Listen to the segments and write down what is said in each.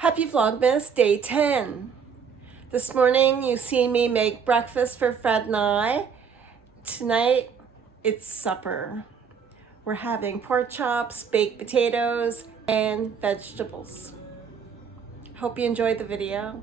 Happy Vlogmas Day 10. This morning you see me make breakfast for Fred and I. Tonight it's supper. We're having pork chops, baked potatoes, and vegetables. Hope you enjoyed the video.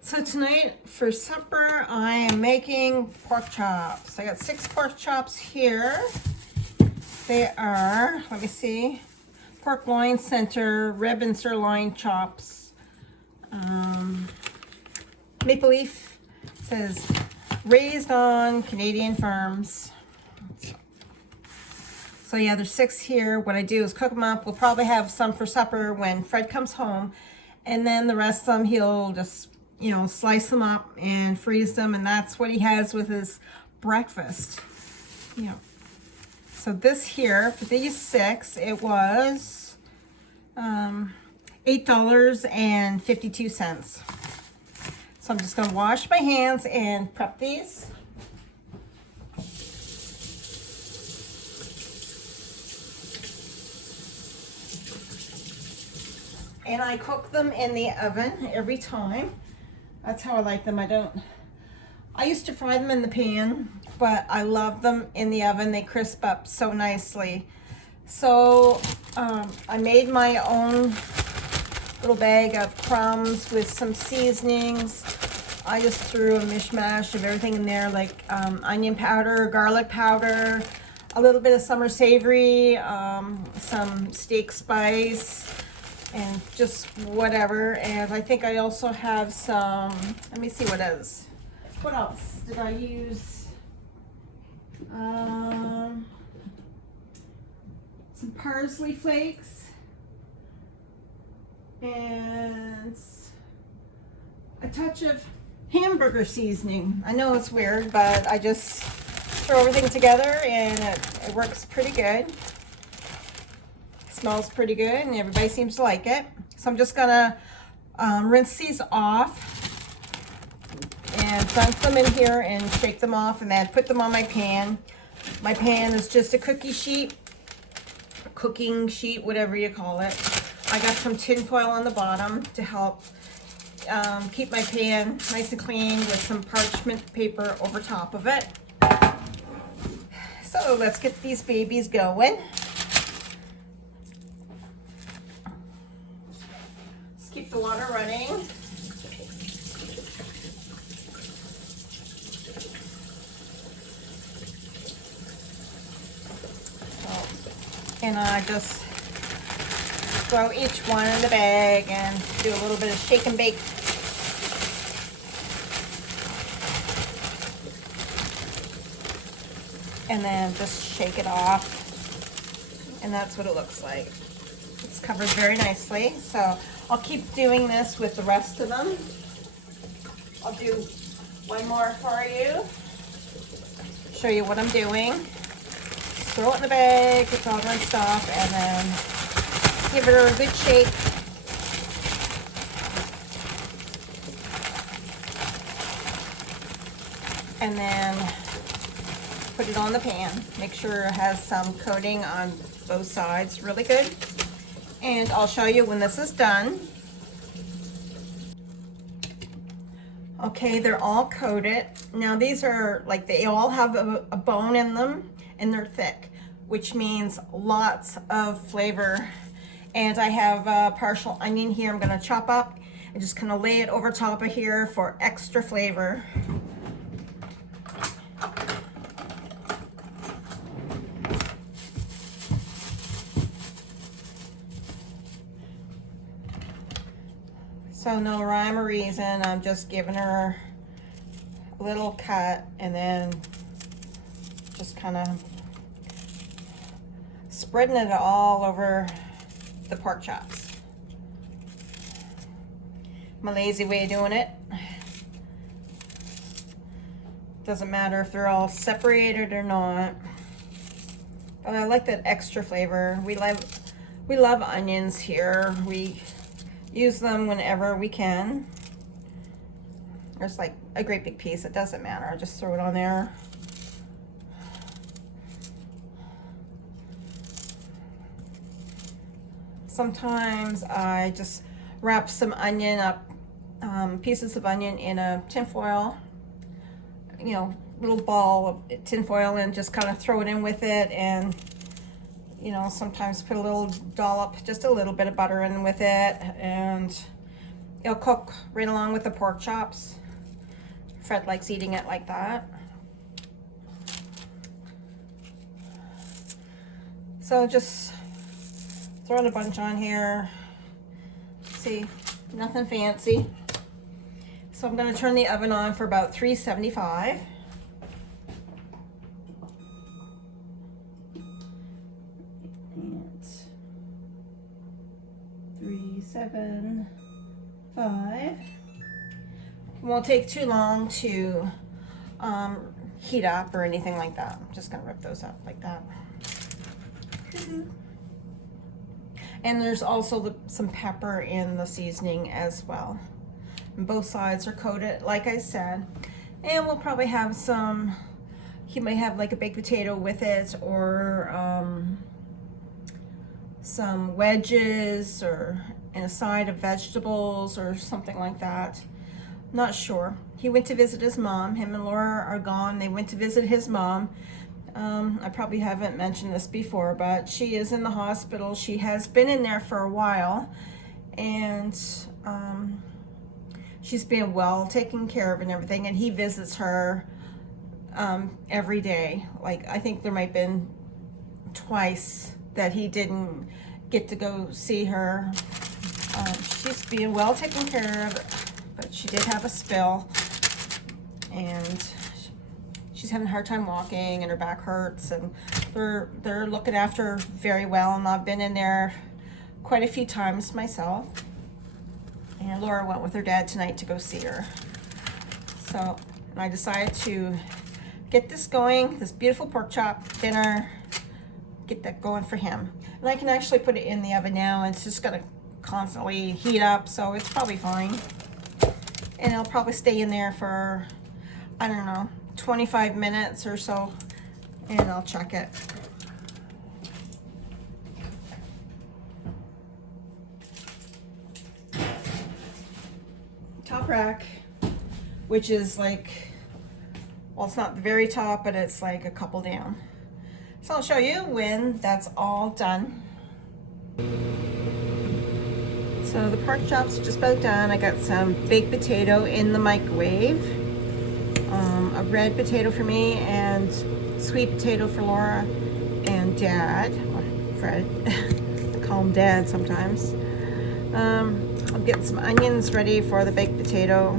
So tonight for supper I am making pork chops. I got 6 pork chops here. They are, let me see, pork loin center, rib and sirloin chops. Maple leaf says raised on Canadian farms. So yeah, there's 6 here. What I do is cook them up. We'll probably have some for supper when Fred comes home, and then the rest of them he'll just, slice them up and freeze them, and that's what he has with his breakfast. So this here, for these 6, it was $8.52. So I'm just going to wash my hands and prep these. And I cook them in the oven every time. That's how I like them. I used to fry them in the pan, but I love them in the oven. They crisp up so nicely. So I made my own little bag of crumbs with some seasonings. I just threw a mishmash of everything in there, like onion powder, garlic powder, a little bit of summer savory, some steak spice, and just whatever. And I think I also have some, let me see what else. What else did I use? Some parsley flakes and a touch of hamburger seasoning. I know it's weird, but I just throw everything together and it works pretty good. Smells pretty good and everybody seems to like it. So I'm just gonna rinse these off and dunk them in here and shake them off, and then put them on my pan. My pan is just a cooking sheet, whatever you call it. I got some tin foil on the bottom to help keep my pan nice and clean, with some parchment paper over top of it. So let's get these babies going. Let's keep the water running. And I just throw each one in the bag and do a little bit of shake and bake. And then just shake it off. And that's what it looks like. It's covered very nicely. So I'll keep doing this with the rest of them. I'll do one more for you. Show you what I'm doing. Throw it in the bag, it's all rinsed off, and then give it a good shake. And then put it on the pan. Make sure it has some coating on both sides, really good. And I'll show you when this is done. Okay, they're all coated. Now these are like, they all have a bone in them, and they're thick, which means lots of flavor. And I have a partial onion here I'm gonna chop up and just kind of lay it over top of here for extra flavor. So no rhyme or reason, I'm just giving her a little cut and then just kind of spreading it all over the pork chops. My lazy way of doing it. Doesn't matter if they're all separated or not. But I like that extra flavor. We love onions here. We use them whenever we can. There's like a great big piece. It doesn't matter. I just throw it on there. Sometimes I just wrap some onion up, pieces of onion in a tin foil, you know, little ball of tin foil, and just kind of throw it in with it. And, you know, sometimes put a little dollop, just a little bit of butter in with it, and it'll cook right along with the pork chops. Fred likes eating it like that. So just throwing a bunch on here. See, nothing fancy. So I'm going to turn the oven on for about 375. And 375. Won't take too long to heat up or anything like that. I'm just going to rip those up like that. And there's also some pepper in the seasoning as well. And both sides are coated, like I said. And we'll probably have some, he might have like a baked potato with it, or some wedges, or and a side of vegetables or something like that. Not sure. He went to visit his mom. Him and Laura are gone. They went to visit his mom. I probably haven't mentioned this before, but she is in the hospital. She has been in there for a while, and she's being well taken care of and everything, and he visits her every day. Like, I think there might have been twice that he didn't get to go see her. She's being well taken care of, but she did have a spill, and she's having a hard time walking, and her back hurts, and they're looking after her very well. And I've been in there quite a few times myself. And Laura went with her dad tonight to go see her. So I decided to get this going, this beautiful pork chop dinner, get that going for him. And I can actually put it in the oven now, and it's just gonna constantly heat up, so it's probably fine. And it'll probably stay in there for, I don't know, 25 minutes or so, and I'll check it. Top rack, which is like, well, it's not the very top, but it's like a couple down. So I'll show you when that's all done. So the pork chops are just about done. I got some baked potato in the microwave. A red potato for me, and sweet potato for Laura and Dad, or Fred. I call him Dad sometimes. I'm getting some onions ready for the baked potato.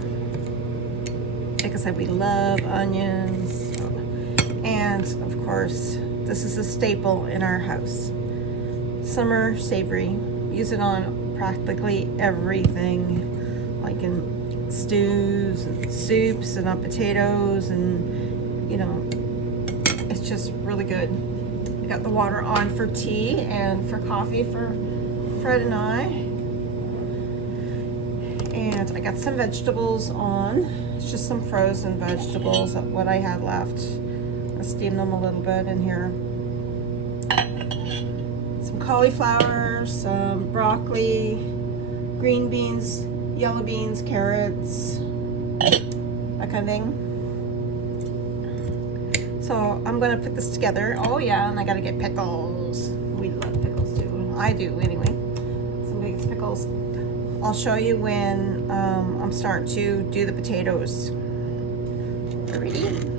Like I said, we love onions. And of course, this is a staple in our house. Summer savory. Use it on practically everything, like in stews and soups, and on potatoes, and you know, it's just really good. I got the water on for tea and for coffee for Fred and I. And I got some vegetables on. It's just some frozen vegetables, what I had left. I steamed them a little bit in here. Some cauliflower, some broccoli, green beans, yellow beans, carrots, that kind of thing. So I'm gonna put this together. Oh yeah, and I gotta get pickles. We love pickles too. I do anyway. Some big pickles. I'll show you when I'm starting to do the potatoes. Ready?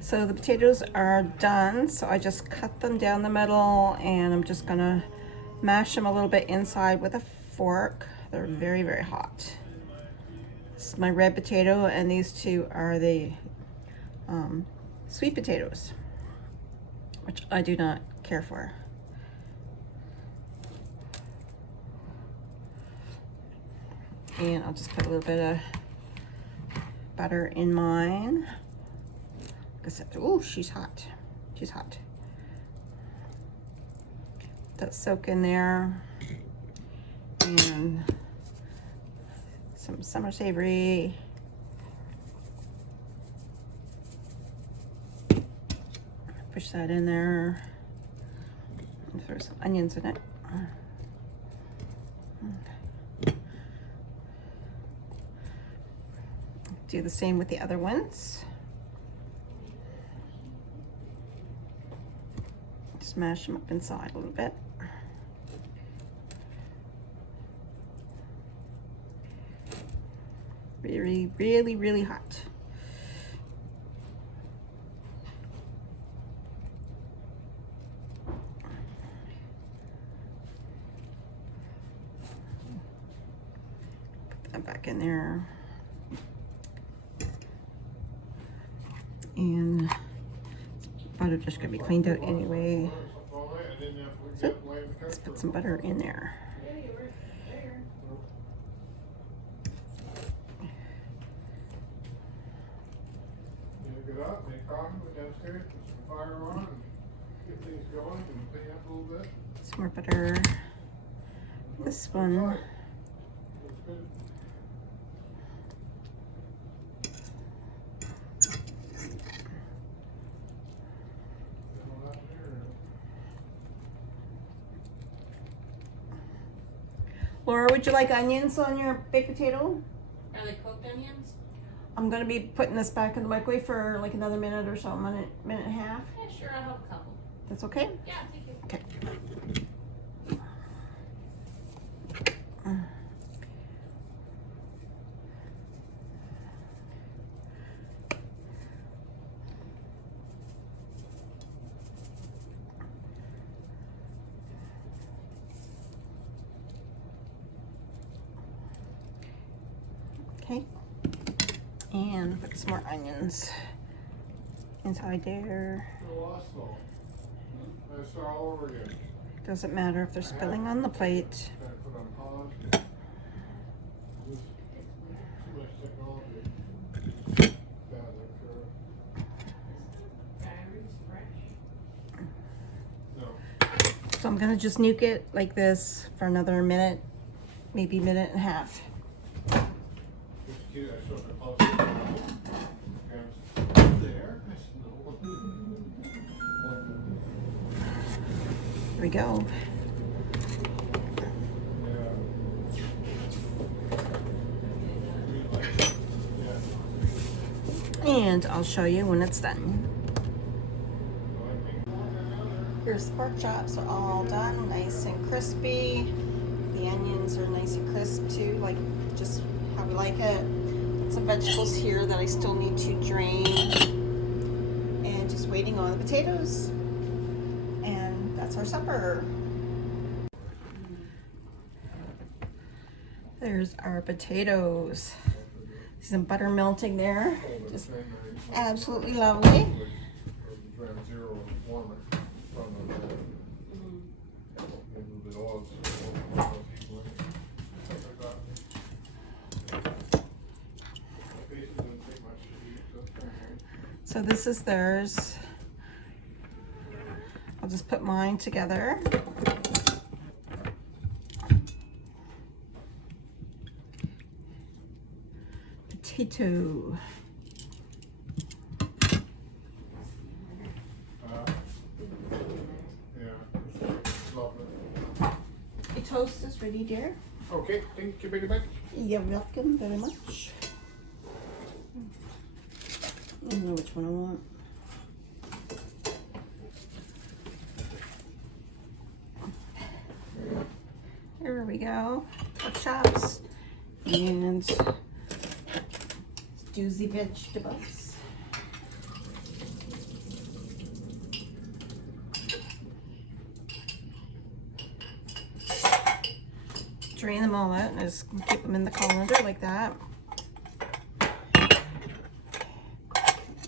So the potatoes are done. So I just cut them down the middle, and I'm just gonna mash them a little bit inside with a fork. They're very, very hot. This is my red potato, and these two are the sweet potatoes, which I do not care for. And I'll just put a little bit of butter in mine. Oh, she's hot. She's hot. That soak in there. And some summer savory. Push that in there. And throw some onions in it. Do the same with the other ones. Smash them up inside a little bit. Really, really, really hot. Put that back in there. And butter just gonna be cleaned out anyway. So let's put some butter in there. Get up, make coffee, go downstairs, put some fire on, and get things going, and clean up a little bit. Some more butter. This one. Looks good. Laura, would you like onions on your baked potato? Are they cooked onions? I'm gonna be putting this back in the microwave for like another minute or so, minute and a half. Yeah, sure, I'll have a couple. That's okay? Yeah, thank you. Okay. Okay. And put some more onions inside there. Still lost though. I start all over again. Doesn't matter if they're spilling on the plate. Gotta put on pause. Too much technology. Bad, I'm sure. No. So I'm gonna just nuke it like this for another minute, maybe minute and a half. Just keep that short and pause. There. Here we go. And I'll show you when it's done. Here's the pork chops are all done, nice and crispy. The onions are nice and crisp too, like just how we like it. Some vegetables here that I still need to drain. And just waiting on the potatoes. And that's our supper. There's our potatoes. See some butter melting there. Just absolutely lovely. So this is theirs. I'll just put mine together. Potato. Your toast is ready, dear. Okay, thank you very much. You're welcome very much. I don't know which one I want. Here we go. Pork chops and juicy vegetables. Drain them all out and just keep them in the colander like that.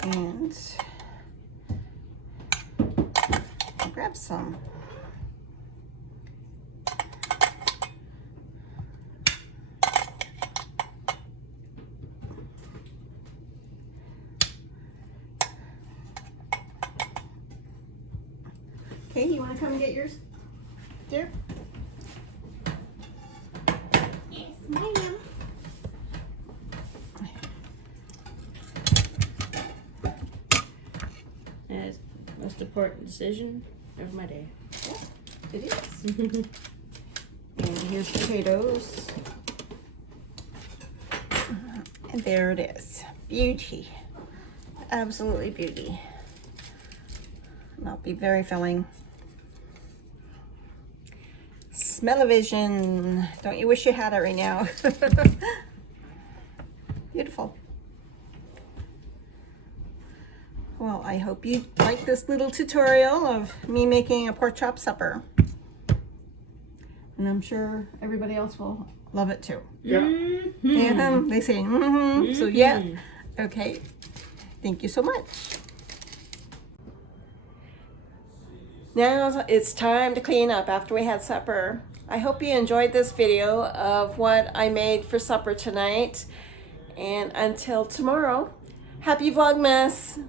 And I'll grab some. Okay, you want to come and get yours, dear? Yes, ma'am. That's the most important decision of my day. It is. And here's potatoes. And there it is. Beauty. Absolutely beauty. That'll be very filling. Smell-o-vision. Don't you wish you had it right now? Beautiful. Well, I hope you like this little tutorial of me making a pork chop supper. And I'm sure everybody else will love it too. Yeah. Mm-hmm. Yeah, they say, mm-hmm. So yeah. Okay. Thank you so much. Now it's time to clean up after we had supper. I hope you enjoyed this video of what I made for supper tonight. And until tomorrow, happy Vlogmas!